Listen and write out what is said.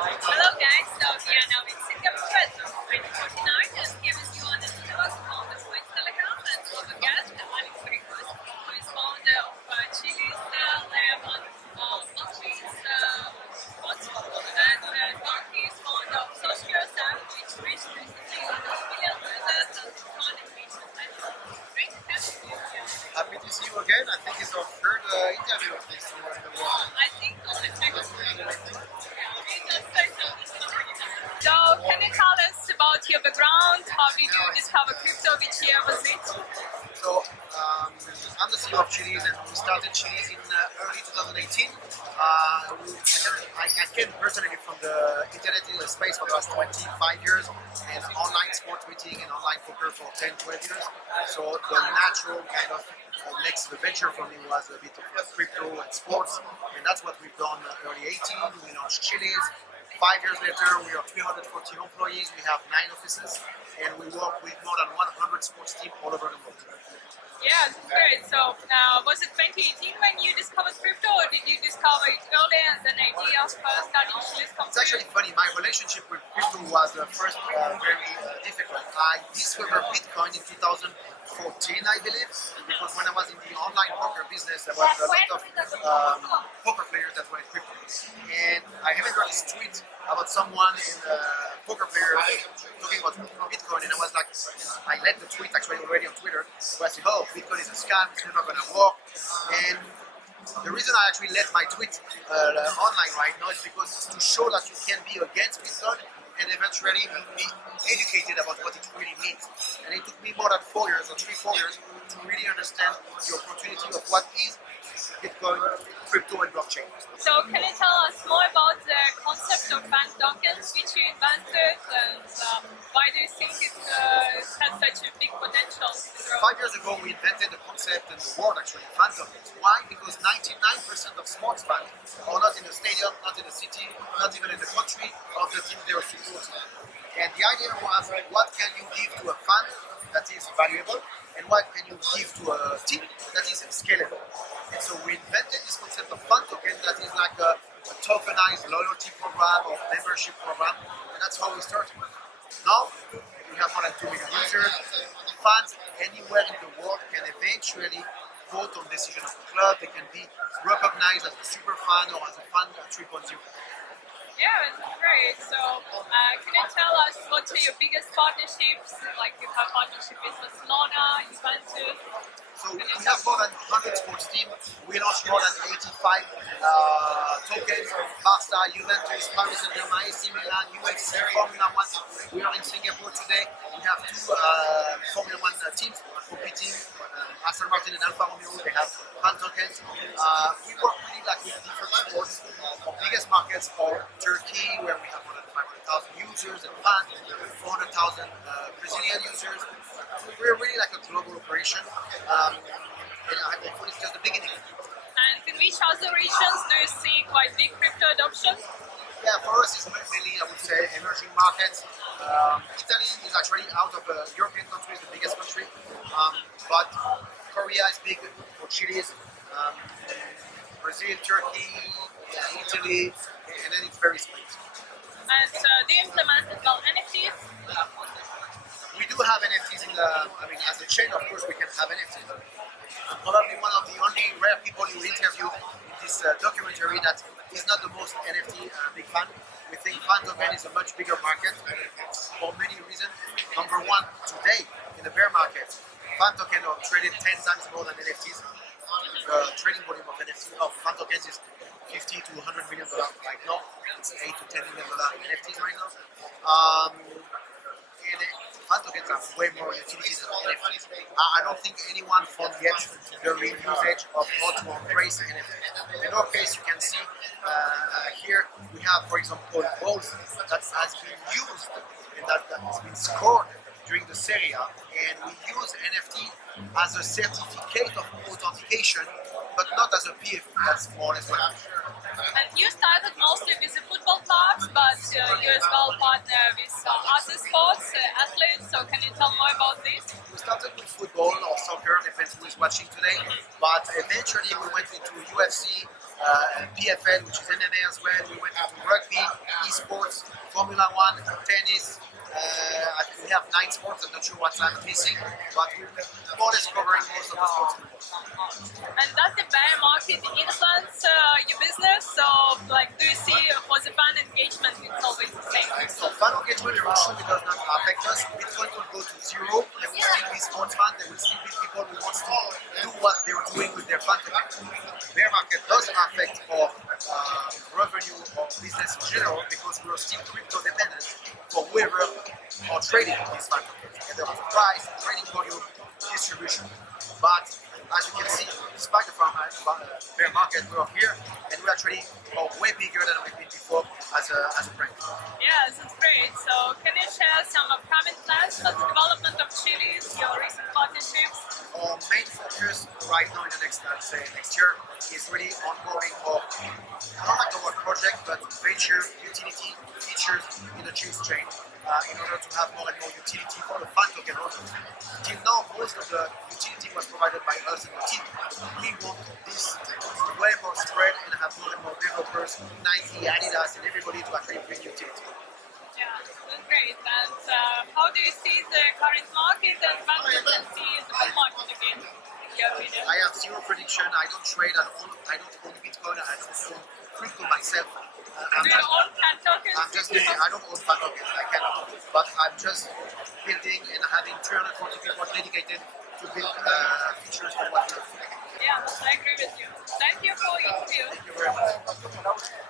Hello guys, so we are now in Singapore at 2049 and here with you on the network on the Point Telegram and our guest, Alex Dreyfus, who is founder of Chiliz Sports and he is founder of Socios which reached recently 1 million users and 200 million. Great to have you here. Happy to see you again. I think it's our third interview of this one in the world. I think on the second. So, can you tell us about your background? How did you discover crypto? Which year was it? So, I'm the CEO of Chiliz and we started Chiliz in early 2018. I came personally from the internet space for the last 25 years and online sports betting and online poker for 10, 12 years. So, the natural kind of next venture for me was a bit of crypto and sports, and that's what we've done early 18. We launched Chiliz. 5 years later, we are 340 employees, we have 9 offices, and we work with more than 100 sports teams all over the world. Yeah, that's great. So, was it 2018 when you discovered crypto, or did you discover it early and then the idea of starting Chiliz company? It's actually funny, my relationship with crypto was first very difficult. I discovered Bitcoin in 2014, I believe, because when I was in the online poker business, there was a lot of poker players that were in crypto. And I haven't heard this tweet about someone in poker player talking about Bitcoin, and I was like, I led the tweet actually already on Twitter, where I said, oh, Bitcoin is a scam, it's never gonna work. And the reason I actually let my tweet online right now is because it's to show that you can be against Bitcoin and eventually be educated about what it really means. And it took me more than 4 years, or 3-4 years, to really understand the opportunity of what is Bitcoin, crypto, and blockchain. So, can you tell us more about the concept of fan tokens which you invented, and why do you think it has such a big potential to grow? 5 years ago, we invented the concept and the word actually, fan tokens. Why? Because 99% of sports fans are not in the stadium, not in the city, not even in the country of the team they are supporting. And the idea was, what can you give to a fan that is valuable, and what can you give to a team that is scalable? And so we invented this concept of fan token that is like a tokenized loyalty program or membership program, and that's how we started. Now, we have more than 2 million users. Fans anywhere in the world can eventually vote on decision of the club. They can be recognized as a super fan or as a fan 3.0. Yeah, it's great. So, can you tell us what are your biggest partnerships? Like you have partnership with Barcelona, Juventus. So we have more than 100 sports teams. We launched more than 85 tokens from Barca, Juventus, Paris Saint-Germain, AC Milan, UFC, Formula 1. We are in Singapore today. We have 2 Formula 1 teams competing. Aston Martin and Alfa Romeo, they have fan tokens. We work really like with different sports. Our biggest markets are Turkey, where we have more than 500,000 users and fans, 400,000 Brazilian users. We're really like a global operation. And I think it's just the beginning. And in which other regions do you see quite big crypto adoption? Yeah, for us it's mainly, I would say, emerging markets. Italy is actually out of European countries the biggest country, but Korea is big for Chiliz, Brazil, Turkey, Italy, and then it's very split. And do you implement as well NFTs? We do have NFTs in the, as a chain, of course, we can have NFTs. I'm probably one of the only rare people you interview in this documentary that is not the most NFT big fan. We think fan token is a much bigger market for many reasons. Number one, today in the bear market, fan token are traded 10 times more than NFTs. The trading volume of fan tokens is $50 to $100 million right now. It's $8 to $10 million in NFTs right now. And fan tokens have way more utility than NFTs. I don't think anyone found yet the real usage of how to embrace NFTs. In our case, you can see here we have, for example, balls that has been used and that has been scored during the Serie A, and we use NFT as a certificate of authentication, but not as a PF. That's more or less what. And you started mostly with the football clubs, but you as well partner with other sports, athletes, so can you tell more about this? We started with football or soccer, depends who is watching today, but eventually we went into UFC, PFL, which is MMA as well. We went into rugby, esports, Formula One, tennis. I think we have 9 sports. I'm not sure what I'm missing, but we're more or less covering most of the sports in the world. And does the bear market influence your business? So, like, do you see for the fan engagement it's always the same? So fan engagement usually does not affect us. Bitcoin will go to zero. There will still be sports fans. There will still be people who want to do what they're doing with their fan token. Bear market does affect our revenue or business in general because we're still crypto dependent for whoever are trading these fan tokens. And there was a price, trading volume, distribution. But as you can see, despite the bear market, we are here and we are trading way bigger than we've been before as a brand. Yes, it's great. So can you share some upcoming plans for the development of Chiliz, your recent partnerships? Our main focus right now in the next year is really onboarding more, not like our project, but venture utility features in the Chiliz Chain in order to have more and more utility for the fan token holders. Till now, most of the utility was provided by us and the team. We want this to be way more spread and have more and more developers, Nike, Adidas, and everybody to actually bring utility. Yeah, that's great. And how do you see the current market and when we can see the bull market again? In your opinion? I have zero prediction. I don't trade. I don't own Bitcoin. I don't own crypto myself. Do you own fan tokens? I'm just building. I don't own fan tokens. I cannot. But I'm just building and having 340 people dedicated to build features for what we're doing. Yeah, I agree with you. Thank you for your interview. Thank you very much.